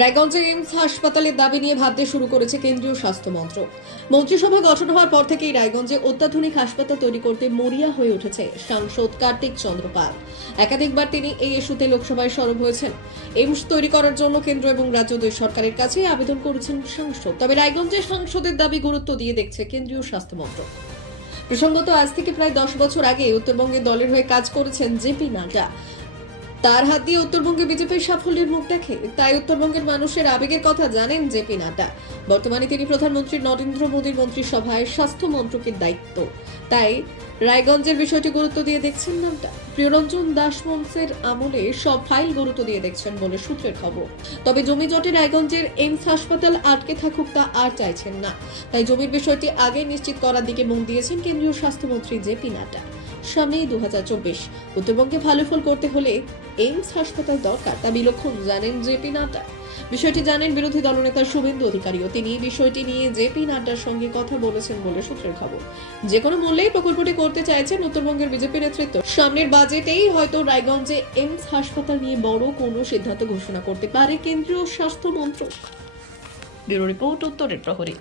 রায়গঞ্জে এইমস হাসপাতালের দাবি নিয়ে ভাবতে শুরু করেছে কেন্দ্রীয় স্বাস্থ্য মন্ত্রক। মন্ত্রিসভা গঠন হওয়ার পর থেকেই রায়গঞ্জে অত্যাধুনিক হাসপাতাল তৈরি করতে মরিয়া হয়ে উঠেছে সাংসদ কার্তিক চন্দ্রপাল একাধিকবার তিনি এই ইস্যুতে লোকসভায় সরব হয়েছেন। এইমস তৈরি করার জন্য কেন্দ্র এবং রাজ্য দুই সরকারের কাছে আবেদন করেছেন সাংসদ। তবে রায়গঞ্জে সাংসদের দাবি গুরুত্ব দিয়ে দেখছে কেন্দ্রীয় স্বাস্থ্য মন্ত্রক। প্রসঙ্গত, আজ থেকে প্রায় দশ বছর আগে উত্তরবঙ্গে দলের হয়ে কাজ করেছেন জেপি নাড্ডা। তার হাত দিয়ে উত্তরবঙ্গে বিজেপির সাফল্যের মুখ দেখে, তাই উত্তরবঙ্গের মানুষের আবেগের কথা জানেন জেপি নাড্ডা। বর্তমানে তিনি প্রধানমন্ত্রী নরেন্দ্র মোদীর মন্ত্রিসভায় স্বাস্থ্য মন্ত্রকের দায়িত্ব। তাই রায়গঞ্জের বিষয়টি গুরুত্ব দিয়ে দেখছেন নামটা প্রিয়রঞ্জন দাস মন্সের আমলে সব ফাইল গুরুত্ব দিয়ে দেখছেন বলে সূত্রের খবর। তবে জমি জটে রায়গঞ্জের এইমস হাসপাতাল আটকে থাকুক তা আর চাইছেন না। তাই জমির বিষয়টি আগে নিশ্চিত করার দিকে মন দিয়েছেন কেন্দ্রীয় স্বাস্থ্যমন্ত্রী জেপি নাড্ডা। সামনেই দু উত্তরবঙ্গে ভালো ফল করতে হলে এইমস হাসপাতাল দরকার, তা বিলক্ষণ জানেন জেপি নাড্ডা। বিষয়টি জানেন বিরোধী দলনেতা শুভেন্দু অধিকারীও তিনি বিষয়টি নিয়ে জেপি নাড্ডার সঙ্গে কথা বলেছেন বলে সূত্রের খবর। যে কোনো মূল্যেই প্রকল্পটি করতে চাইছেন উত্তরবঙ্গের বিজেপি নেতৃত্ব। সামনের বাজেটেই হয়তো রায়গঞ্জে এইমস হাসপাতাল নিয়ে বড় কোনো সিদ্ধান্ত ঘোষণা করতে পারে কেন্দ্রীয় স্বাস্থ্য মন্ত্রক। ব্যুরো রিপোর্ট উত্তরের প্রহরী।